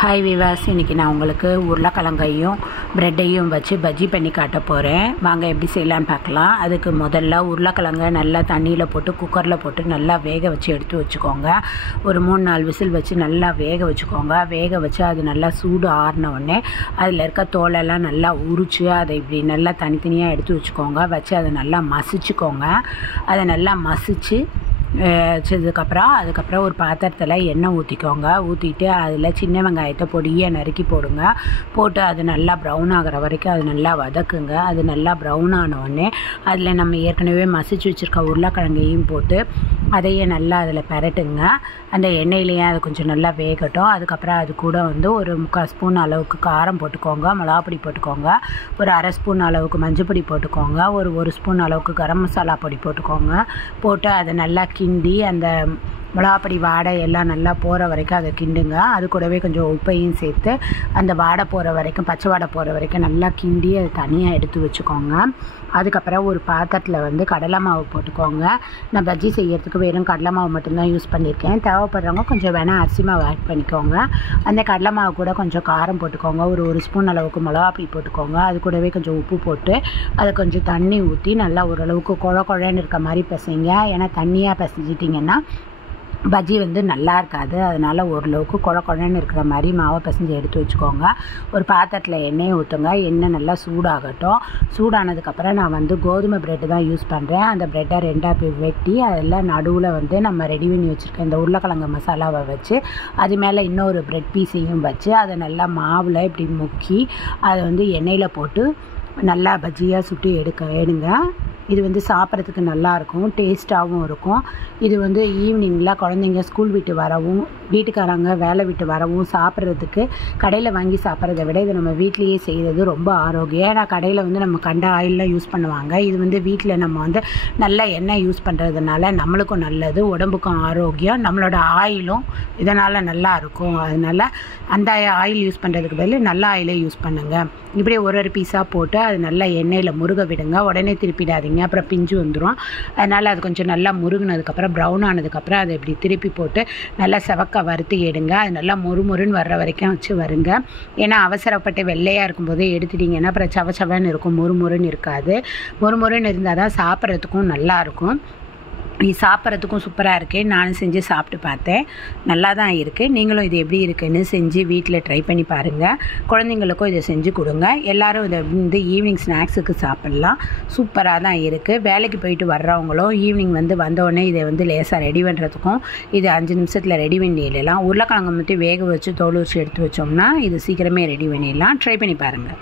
Hi விவாஸ், இன்றைக்கி நான் உங்களுக்கு உருளைக்கிழங்கையும் ப்ரெட்டையும் வச்சு பஜ்ஜி பண்ணி காட்ட போகிறேன். வாங்க எப்படி செய்யலான்னு பார்க்கலாம். அதுக்கு முதல்ல உருளைக்கிழங்கை நல்லா தண்ணியில் போட்டு குக்கரில் போட்டு நல்லா வேக வச்சு எடுத்து வச்சுக்கோங்க. ஒரு 3-4 விசில் வச்சு நல்லா வேக வச்சுக்கோங்க. வேக வச்சு அது நல்லா சூடு ஆறின உடனே அதில் இருக்க தோலெல்லாம் நல்லா உரித்து அதை இப்படி நல்லா தனித்தனியாக எடுத்து வச்சுக்கோங்க. வச்சு அதை நல்லா மசிச்சுக்கோங்க. அதை நல்லா மசித்து அதுக்கப்புறம் ஒரு பாத்திரத்தில் எண்ணெய் ஊற்றிக்கோங்க. ஊற்றிட்டு அதில் சின்ன வெங்காயத்தை பொடியாக நறுக்கி போடுங்க. போட்டு அது நல்லா ப்ரௌன் ஆகிற வரைக்கும் அது நல்லா வதக்குங்க. அது நல்லா ப்ரௌன் ஆனவுடனே அதில் நம்ம ஏற்கனவே மசிச்சு வச்சுருக்க உருளைக்கிழங்கையும் போட்டு அதையே நல்லா அதில் பெரட்டுங்க. அந்த எண்ணெயிலேயே அது கொஞ்சம் நல்லா வேகட்டும். அதுக்கப்புறம் அது கூட ஒரு 3/4 ஸ்பூன் அளவுக்கு காரம் போட்டுக்கோங்க. மிளகாப்பொடி போட்டுக்கோங்க. ஒரு 1/2 ஸ்பூன் அளவுக்கு மஞ்சள் பொடி போட்டுக்கோங்க. ஒரு 1 ஸ்பூன் அளவுக்கு கரம் மசாலா பொடி போட்டுக்கோங்க. போட்டு அதை நல்லா கிண்டி அந்த மிளகாப்பொடி வாடை எல்லாம் நல்லா போகிற வரைக்கும் அதை கிண்டுங்க. அது கூடவே கொஞ்சம் உப்பையும் சேர்த்து அந்த வாடை போகிற வரைக்கும், பச்சை வாடை போகிற வரைக்கும் நல்லா கிண்டி அதை தனியாக எடுத்து வச்சுக்கோங்க. அதுக்கப்புறம் ஒரு பாத்திரத்தில் கடலை மாவு போட்டுக்கோங்க. நான் பஜ்ஜி செய்கிறதுக்கு வெறும் கடலை மாவு மட்டும்தான் யூஸ் பண்ணியிருக்கேன். தேவைப்படுறவங்க கொஞ்சம் வேணால் அரிசி மாவு ஆட் பண்ணிக்கோங்க. அந்த கடலை மாவு கூட கொஞ்சம் காரம் போட்டுக்கோங்க. ஒரு 1 ஸ்பூன் அளவுக்கு மிளகாப்பொடி போட்டுக்கோங்க. அது கூடவே கொஞ்சம் உப்பு போட்டு அதை கொஞ்சம் தண்ணி ஊற்றி நல்லா ஓரளவுக்கு குழன்னு இருக்க மாதிரி பிசைங்க. ஏன்னா தண்ணியாக பிசைஞ்சிட்டிங்கன்னா பஜ்ஜி நல்லா இருக்காது. அதனால் ஓரளவுக்கு குழன்னு இருக்கிற மாதிரி மாவை பிசைஞ்சு எடுத்து வச்சுக்கோங்க. ஒரு பாத்திரத்தில் எண்ணெயை ஊற்றுங்க. எண்ணெய் நல்லா சூடாகட்டும். சூடானதுக்கப்புறம் நான் கோதுமை ப்ரெட்டு தான் யூஸ் பண்ணுறேன். அந்த ப்ரெட்டை 2ஆக வெட்டி அதில் நடுவில் நம்ம ரெடி பண்ணி வச்சுருக்கேன் இந்த உருளைக்கிழங்கு மசாலாவை வச்சு அது மேலே இன்னொரு ப்ரெட் பீஸையும் வச்சு அதை நல்லா மாவில் இப்படி முக்கி அதை எண்ணெயில் போட்டு நல்லா பஜ்ஜியாக சுட்டி எடுங்க. இது சாப்பிட்றதுக்கு நல்லாயிருக்கும், டேஸ்ட்டாகவும் இருக்கும். இது ஈவினிங்கில் குழந்தைங்க ஸ்கூல் விட்டு வரவும், வீட்டுக்காரங்க வேலை விட்டு வரவும் சாப்பிட்றதுக்கு கடையில் வாங்கி சாப்பிட்றத விட இதை நம்ம வீட்லேயே செய்கிறது ரொம்ப ஆரோக்கியம். ஏன்னா கடையில் நம்ம கண்ட ஆயிலெலாம் யூஸ் பண்ணுவாங்க. இது வீட்டில் நம்ம நல்ல எண்ணெய் யூஸ் பண்ணுறதுனால நம்மளுக்கும் நல்லது, உடம்புக்கும் ஆரோக்கியம், நம்மளோட ஆயிலும் இதனால் நல்லா இருக்கும். அதனால் அந்த ஆயில் யூஸ் பண்ணுறதுக்கு பதில் நல்ல ஆயிலே யூஸ் பண்ணுங்கள். இப்படி ஒரு பீஸாக போட்டு அது நல்லா எண்ணெயில் முருக விடுங்க. உடனே திருப்பிடாதீங்க, அப்புறம் பிஞ்சு வந்துடும். அதனால் அது கொஞ்சம் நல்லா முருகினதுக்கப்புறம் ப்ரௌன் ஆனதுக்கப்புறம் அதை இப்படி திருப்பி போட்டு நல்லா செவக்க வறுத்து எடுங்க. அது நல்லா மொறுன்னு வர்ற வரைக்கும் வச்சு வருங்க. ஏன்னா அவசரப்பட்டு வெள்ளையாக இருக்கும்போது எடுத்துட்டிங்கன்னா அப்புறம் சவச்சவன்னு இருக்கும், மொறுன்னு இருக்காது. மொறுன்னு இருந்தால் தான் சாப்பிட்றதுக்கும் நல்லாயிருக்கும். இது சாப்பிட்றதுக்கும் சூப்பராக இருக்குது. நானும் செஞ்சு சாப்பிட்டு பார்த்தேன், நல்லா தான் இருக்குது. நீங்களும் இது எப்படி இருக்குன்னு செஞ்சு வீட்டில் ட்ரை பண்ணி பாருங்கள். குழந்தைங்களுக்கும் இதை செஞ்சு கொடுங்க. எல்லோரும் இதை ஈவினிங் ஸ்நாக்ஸுக்கு சாப்பிட்லாம். சூப்பராக தான் இருக்குது. வேலைக்கு போயிட்டு வர்றவங்களும் ஈவினிங் வந்தோடனே இதை லேசாக ரெடி பண்ணுறதுக்கும் இது 5 நிமிஷத்தில் ரெடி பண்ணிடலாம். உருளைக்கிழங்கு மட்டும் வேக வச்சு தோல் வச்சு எடுத்து வச்சோம்னா இது சீக்கிரமே ரெடி பண்ணிடலாம். ட்ரை பண்ணி பாருங்கள்.